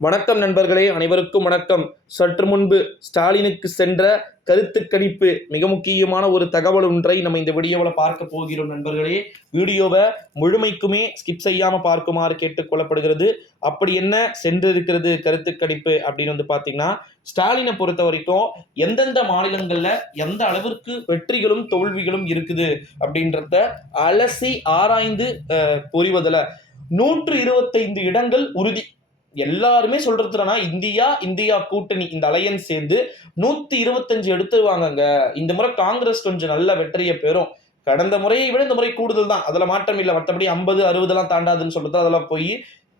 வணக்கம் நண்பர்களே, அனைவருக்கும் வணக்கம். சற்று முன்பு ஸ்டாலினுக்கு சென்ற கருத்து கணிப்பு மிக முக்கியமான ஒரு தகவல் ஒன்றை நம்ம இந்த வீடியோவில் பார்க்க போகிறோம் நண்பர்களே. வீடியோவை முழுமைக்குமே ஸ்கிப் செய்யாமல் பார்க்குமாறு கேட்டுக்கொள்ளப்படுகிறது. அப்படி என்ன சென்றிருக்கிறது கருத்து கணிப்பு அப்படின்னு பார்த்தீங்கன்னா, ஸ்டாலினை பொறுத்த வரைக்கும் எந்தெந்த மாநிலங்களில் எந்த அளவிற்கு வெற்றிகளும் தோல்விகளும் இருக்குது அப்படின்றத அலசி ஆராய்ந்து புரிவதில் 125 இடங்கள் உறுதி. எல்லாருமே சொல்றதுனா இந்தியா கூட்டணி இந்த அலையன்ஸ் சேர்ந்து 125 எடுத்துருவாங்க. இந்த முறை காங்கிரஸ் கொஞ்சம் நல்ல வெற்றியை பெறும். கடந்த முறையை விட இந்த முறை கூடுதல் தான், அதுல மாற்றம் இல்லை. மற்றபடி 50 60 தாண்டாதுன்னு சொல்றது அதெல்லாம் போய்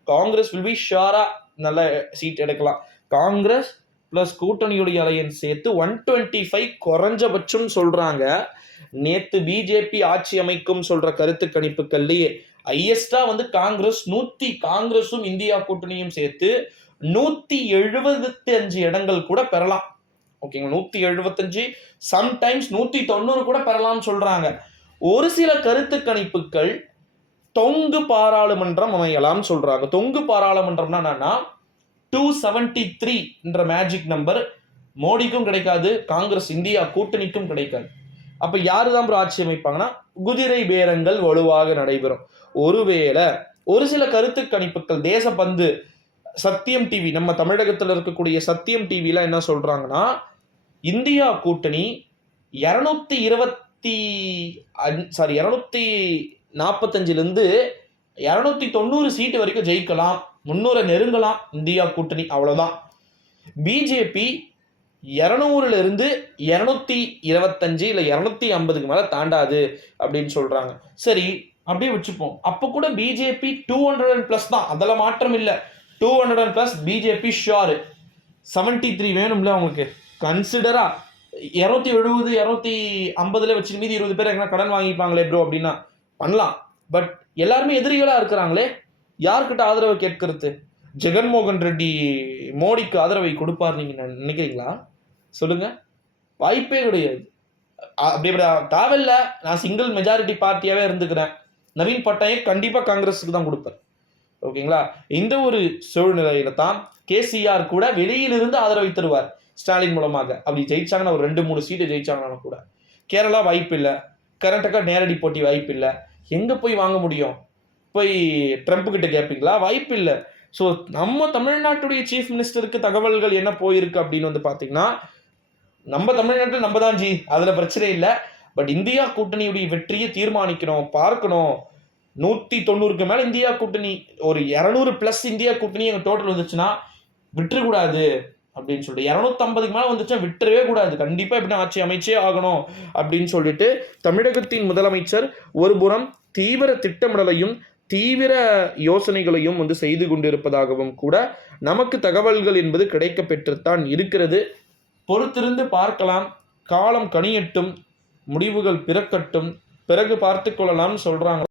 காங்கிரஸ் வில் பி ஷியரா நல்ல சீட் எடுக்கலாம். காங்கிரஸ் பிளஸ் கூட்டணியுடைய அலையன்ஸ் சேர்த்து 125 குறைஞ்சபட்சம் சொல்றாங்க. நேத்து பிஜேபி ஆட்சி அமைக்கும் சொல்ற கருத்து கணிப்புகள்லயே ஹையஸ்டா காங்கிரஸும் இந்தியா கூட்டணியும் சேர்த்து 175 இடங்கள் கூட பெறலாம். ஓகேங்களா, 175 சம்டைம்ஸ் 190 கூட பெறலாம்னு சொல்றாங்க. ஒரு சில கருத்து கணிப்புகள் தொங்கு பாராளுமன்றம் அமையலாம் சொல்றாங்க. தொங்கு பாராளுமன்றம்னா என்னன்னா 273 என்ற மேஜிக் நம்பர் மோடிக்கும் கிடைக்காது, காங்கிரஸ் இந்தியா கூட்டணிக்கும் கிடைக்காது. அப்ப யாருதான் ஆட்சி அமைப்பாங்கன்னா குதிரை பேரங்கள் வலுவாக நடைபெறும். ஒருவேளை ஒரு சில கருத்து கணிப்புகள் தேசபந்து சத்தியம் டிவி, நம்ம தமிழகத்தில் இருக்கக்கூடிய சத்தியம் டிவில என்ன சொல்றாங்கன்னா, இந்தியா கூட்டணி 245 290 சீட்டு வரைக்கும் ஜெயிக்கலாம், 300 நெருங்கலாம் இந்தியா கூட்டணி, அவ்வளவுதான். பிஜேபி 200 225 இல்ல 250 மேல தாண்டாது அப்படின்னு சொல்றாங்க. சரி, அப்படியே வச்சுப்போம். அப்ப கூட பிஜேபி 200+ தான், அதுல மாற்றம் இல்ல. 200+ பிஜேபி ஷியோர். 73 வேணும்ல அவங்களுக்கு. கன்சிடரா 270 250 வச்சு மீதி 20 பேர் எங்கன்னா கடன் வாங்கிப்பாங்களே ப்ரோ அப்படின்னா பண்ணலாம். பட் எல்லாருமே எதிரிகளா இருக்கிறாங்களே, யார்கிட்ட ஆதரவு கேட்கறது? ஜெகன்மோகன் ரெட்டி மோடிக்கு ஆதரவை கொடுப்பார் நீங்க நினைக்கிறீங்களா? சொல்லுங்க, வாய்ப்பே கிடையாது. அப்படி தேவையில்ல, நான் சிங்கிள் மெஜாரிட்டி பார்ட்டியாவே இருந்துக்கிறேன், நவீன் பட்நாயக் கண்டிப்பா காங்கிரஸுக்கு தான் கொடுப்பார். ஓகேங்களா, இந்த ஒரு சூழ்நிலையில தான் கேசிஆர் கூட வெளியிலிருந்து ஆதரவை தருவார் ஸ்டாலின் மூலமாக. அப்படி ஜெயிச்சாங்கன்னா ஒரு 2-3 சீட்டு ஜெயிச்சாங்கன்னா கூட. கேரளா வாய்ப்பு இல்லை, கர்நாடகா நேரடி போட்டி வாய்ப்பு இல்லை. எங்க போய் வாங்க முடியும்? போய் ட்ரம்ப் கிட்ட கேட்பீங்களா? வாய்ப்பு இல்லை. ஸோ நம்ம தமிழ்நாட்டுடைய சீஃப் மினிஸ்டருக்கு தகவல்கள் என்ன போயிருக்கு அப்படின்னு பார்த்தீங்கன்னா, நம்ம தமிழ்நாட்டில் நம்ம தான் அதுல பிரச்சனை இல்லை. பட் இந்தியா கூட்டணியுடைய வெற்றியை தீர்மானிக்கணும், பார்க்கணும். 190க்கு மேல இந்தியா கூட்டணி, ஒரு 200+ இந்தியா கூட்டணி எங்க டோட்டல் வந்துச்சுன்னா விட்டுறக்கூடாது அப்படின்னு சொல்லிட்டு, 250க்கு மேல வந்துச்சுன்னா விட்டுறவே கூடாது, கண்டிப்பா எப்படி ஆட்சி அமைச்சே ஆகணும் அப்படின்னு சொல்லிட்டு தமிழகத்தின் முதலமைச்சர் ஒருபுறம் தீவிர திட்டமிடலையும் தீவிர யோசனைகளையும் செய்து கொண்டிருப்பதாகவும் கூட நமக்கு தகவல்கள் என்பது கிடைக்க பெற்றுத்தான் இருக்கிறது. பொறுத்திருந்து பார்க்கலாம். காலம் கனியட்டும், முடிவுகள் பிறக்கட்டும், பிறகு பார்த்து கொள்ளலாம் சொல்றாங்க.